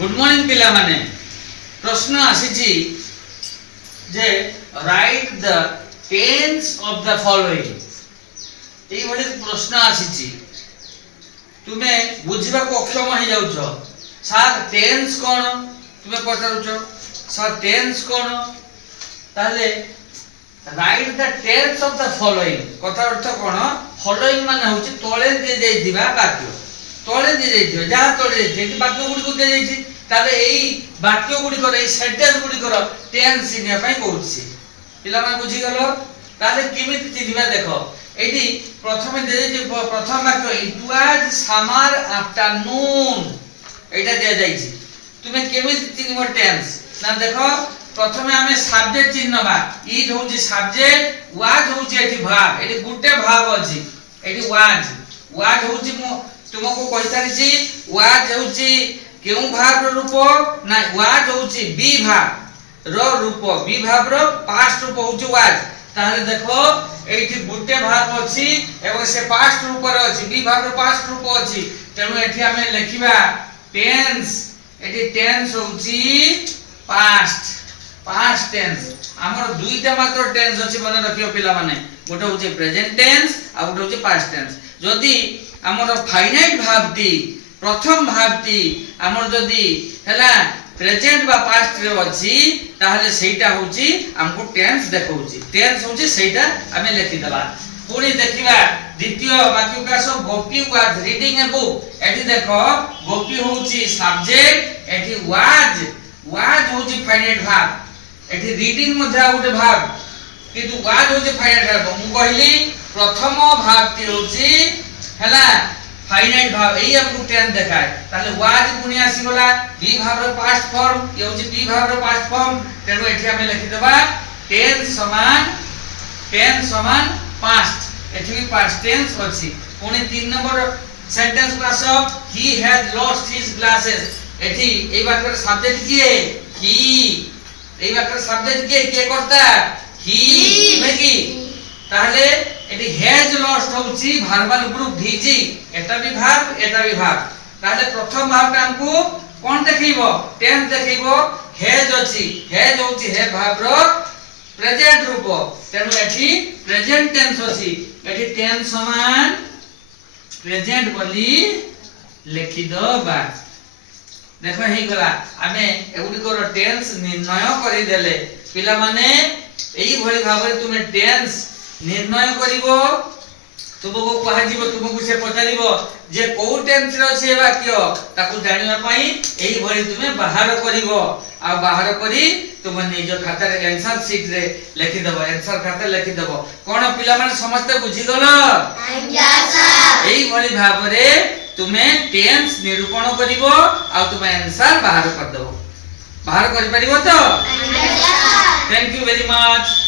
Good morning पिला माने प्रश्न आसीची जे write the tense of the following एई भली प्रश्न आसीची तुमे बुझिबा को अक्षम हो जाउछो सर टेंस कोन तुमे पचारुछो सर टेंस कोन ताले write the tense of the following कथा अर्थ कोन फॉलोइंग माने होची तोळे दे देई दिबा वाक्य तोळे दे देई दिबा जा तोळे दे देई वाक्य गुडी को दे देई छी ताले एई वाक्य गुडी कर एई सेंटेंस गुडी कर टेंस इनिया पई कहूची पिला मान बुझी गलो ताले किमिति चिनिबा देखो एटी प्रथमे दे देई प्रथम वाक्य इट वाज समर आफ्टरनून एटा दे जाई छी तुमे केमिति चिनिबो टेंस ना देखो प्रथमे हमें सब्जेक्ट चिन्हबा इट होची सब्जेक्ट वाज होची एटी भाग एटी गुटे भाग अछि एटी वाज वाज होची तुमको कहितारी छी वाज होची केउ भाग रो रूप ना वाज होची बी भाग रो रूप बी भाग रो पास्ट रूप होची वाज ताले देखो एठी गुटे भाग अछि एवं से पास्ट रूप रे अछि बी भाग रो पास्ट रूप अछि तेनु एठी हमें लिखिबा टेंस एठी टेंस होची पास्ट पास्ट टेंस हमर दुईटा मात्र टेंस अछि मने रखियो पिला माने गोटे होची प्रेजेंट टेंस आ गोटे होची पास्ट टेंस जदी हमर फाइनाइट भाबटी प्रथम भाबटी हमर जदी हला प्रेजेंट बा पास्ट रे अछि ताहले सेटा होची हमको टेंस देखौची टेंस होची सेटा हमें लिखि देबा पुनी देखिबा द्वितीय वाक्य का सब गोपी वाज रीडिंग ए बुक एठी देखो गोपी होची सब्जेक्ट एठी वाज वाज होची फाइनाइट भाग एठी रीडिंग मध्ये गोटे भाग किंतु वाज होची फाइनाइट भाग मु कहली प्रथम भागटी होची हला फाइनाइट भाग एई हमको टेंस देखाय ताले वाज पुनी आसी गला बी भाग रो पास्ट फॉर्म ये होची बी भाग रो पास्ट फॉर्म तेनो एठी हमें लिखि देबा टेंस समान पास्ट एठी भी पास्ट टेंस अछि पुनी 3 नंबर सेंटेंस का सब he has lost his glasses एठी एई वाक्यर सब्जेक्ट किए ही एई वाक्यर सब्जेक्ट के करता ही मेकी ताहले एटी हैज लॉस्ट होची वर्बल ग्रुप भीजी एटा भी भाग ताहले प्रथम भागटा हमको कोन देखिबो टेंस देखिबो हैज अछि हैज होची है भाग रो प्रेजेंट रूप तेनु एठी प्रेजेंट टेंस अछि एठी टेंस समान प्रेजेंट बोली लिखि दबा देखो हे गला आमे एउडी को टेंस निर्णय करि देले पिला माने एई भली भाबरे तुमे टेंस निर्णय करिवो तुमको कहा जीवो तुमको से पचारिवो जे को टेंस रे छै वाक्य ताकू जानिबा पई एई भली तुमे बाहर करिवो आ बाहर करी तुम निज खाता रे आंसर शीट रे लिखि देबो आंसर खाता लिखि देबो कोन पिला माने समस्त बुझी गलो आज्ञा सर एई भली भाबरे तुमे टेंस निरूपण करिवो आ तुम आंसर बाहर कर देबो बाहर करि परिवो तो आज्ञा sir thank you very much.